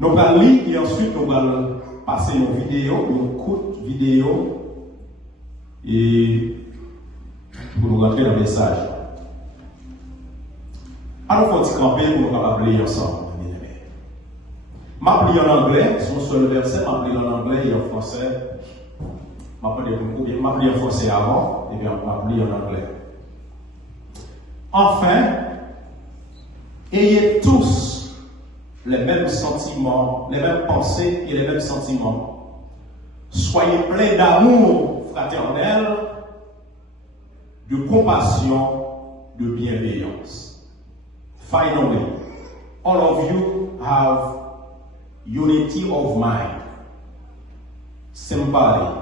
Nous allons lire et ensuite nous allons passer une vidéo, une courte vidéo, et pour nous rentrer dans le message. Alors, il faut camper pour nous capables de lire ensemble. Je vais en anglais, son seul verset, je vais en anglais et en français. Je vais en français avant, et bien je vais en anglais. Enfin, ayez tous les mêmes sentiments, les mêmes pensées et les mêmes sentiments. Soyez pleins d'amour fraternel, de compassion, de bienveillance. Finally, all of you have unity of mind, sympathy,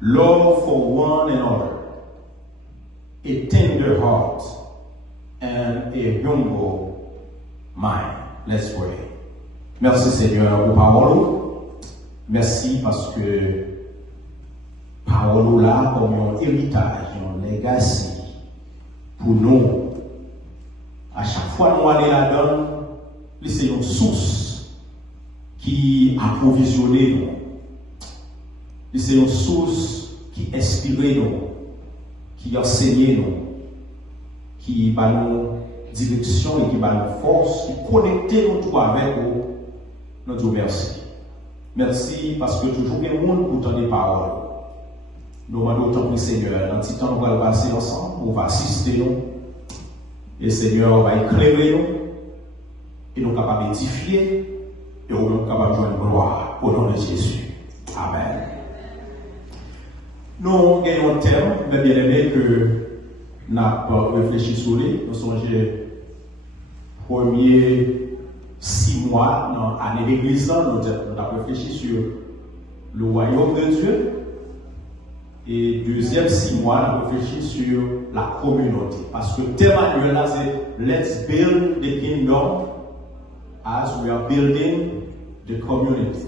love for one another, a tender heart, and a humble mind. Let's pray. Merci Seigneur pour parole. Merci parce que parole là comme un héritage, un legacy pour nous. À chaque fois nous allons là-dedans, c'est une source qui a provisionné nous. C'est une source qui inspire nous, qui enseigne nous, qui va nous direction et qui va nous force, qui connecte nous tout avec vous. Nous disons merci. Merci parce que toujours il y a des gens pour entendre des paroles. Nous demandons autant pour le Seigneur. Dans ce temps, nous allons passer ensemble, on va assister nous. Et le Seigneur va éclairer nous. Et nous sommes capables d'édifier. Et nous sommes capables de joindre gloire au nom de Jésus. Amen. Nous avons un thème, mais bien aimé, que nous avons réfléchi sur lui. Nous sommes les premiers 6 mois dans l'année d'église. Nous avons réfléchi sur le royaume de Dieu. Et deuxième 6 mois, nous avons réfléchi sur la communauté. Parce que le thème annuel là, c'est Let's build the kingdom as we are building the community.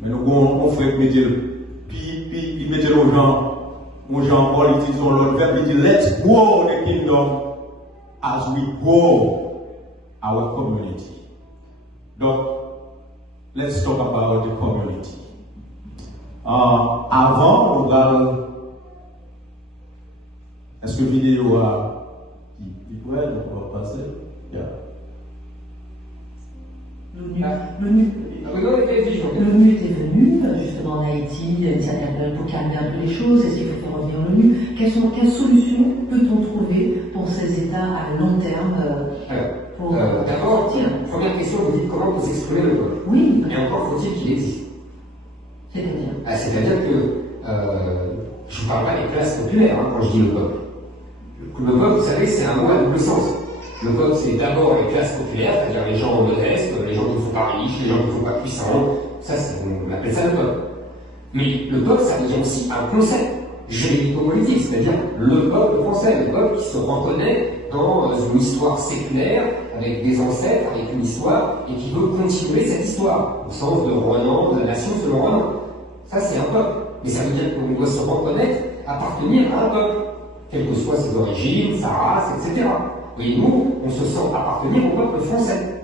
Mais nous avons fait puis il mettait aux gens, Paul utilise l'autre verbe, il dit let's grow the kingdom as we grow our community. Donc, let's talk about the community. Avant, nous allons. Est-ce que la vidéo a. Il pourrait, on va passer. Yeah. L'ONU était venu justement en Haïti, il y a une certaine période pour calmer un peu les choses. Est-ce qu'il faut faire revenir l'ONU? Quelles solutions peut-on trouver pour ces États à long terme D'abord, première question, vous dites comment vous exprimez le peuple. Oui. Et encore faut-il qu'il existe. C'est-à-dire C'est-à-dire que je ne vous parle pas des classes populaires quand je dis le peuple. Le peuple, vous savez, c'est un mot à double sens. Le peuple, c'est d'abord les classes populaires, c'est-à-dire les gens modestes, les gens qui ne sont pas riches, les gens qui ne sont pas puissants. Ça, on appelle ça le peuple. Mais le peuple, ça devient aussi un concept juridico-politique, c'est-à-dire le peuple français, le peuple qui se reconnaît dans une histoire séculaire, avec des ancêtres, avec une histoire, et qui veut continuer cette histoire, au sens de Ronan, de la nation selon Ronan. Ça, c'est un peuple. Mais ça veut dire qu'on doit se reconnaître, appartenir à un peuple, quelles que soient ses origines, sa race, etc. Et nous, on se sent appartenir au peuple français.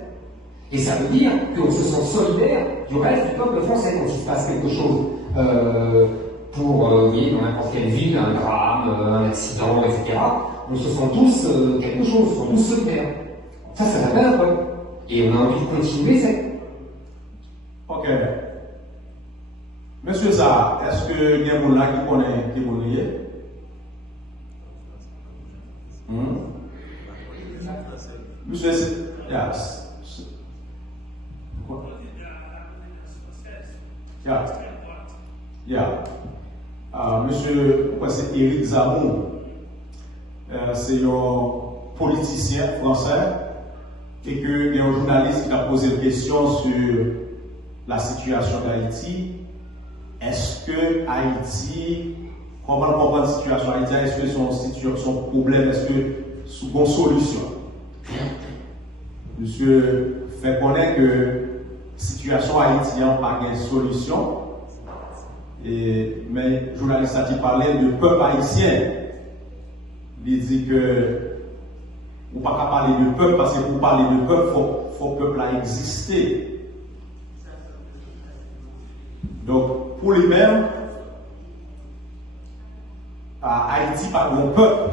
Et ça veut dire qu'on se sent solidaire du reste du peuple français quand il se passe quelque chose. Vous voyez, dans n'importe quelle ville, un drame, un accident, etc. On se sent tous quelque chose, on tous solidaires. Ça s'appelle un peuple. Et on a envie de continuer ça. Ok. Monsieur Zah, est-ce que il y a des gens là qui connaissent qui vont lier? Monsieur, yes. Yeah. Monsieur, c'est Éric Zamou. C'est un politicien français et que il y a un journaliste qui a posé une question sur la situation d'Haïti. Est-ce que Haïti, comment comprendre la situation d'Haïti? Est-ce que son problème, est-ce que c'est une solution? Monsieur fait connaître que la situation haïtienne n'a pas de solution. Mais le journaliste a parlé de peuple haïtien. Il dit que on ne peut pas parler de peuple parce que pour parler de peuple, il faut que le peuple a existé. Donc, pour lui-même, Haïti pas un peuple.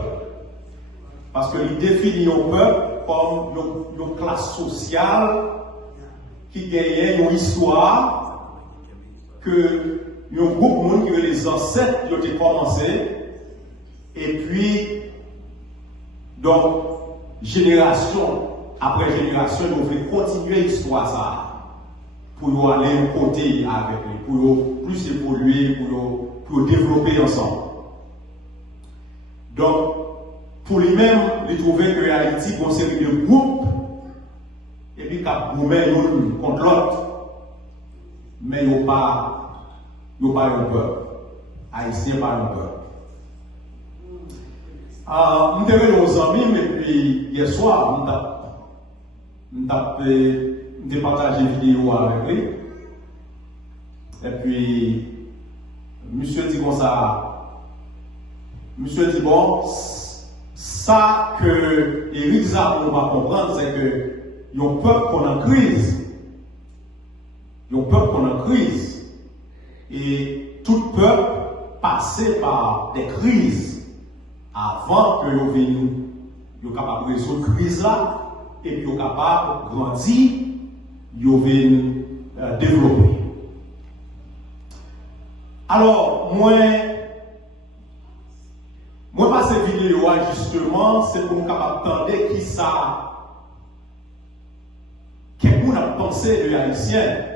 Parce qu'il définit un peuple comme une classe sociale qui gagne une histoire que un groupe de monde qui les ancêtres qui ont commencé. Et puis, donc, génération après génération, nous devons continuer l'histoire ça pour aller un côté avec lui, pour plus évoluer, pour développer ensemble. Donc, pour lui-même, il trouvait que Haïti est une série de groupes et puis qu'il a l'un contre l'autre, mais il n'y a pas un peuple. Haïtien pas un peuple. Nous avons nos amis, et puis hier soir, nous avons partagé une vidéo avec lui. Et puis, monsieur dit comme ça, monsieur dit bon, ça que Éric Zemmour va comprendre, c'est que il y a un peuple qu'on est en crise. Il y a un peuple qu'on est en crise. Et tout peuple passait par des crises avant que nous venions capable de résoudre la crise là, et puis nous capable de grandir, nous venons développer. Alors, moi pas cette vidéo justement, c'est pour nous capable d'entendre qui ça, qu'est-ce qu'on a pensé de Haïtien.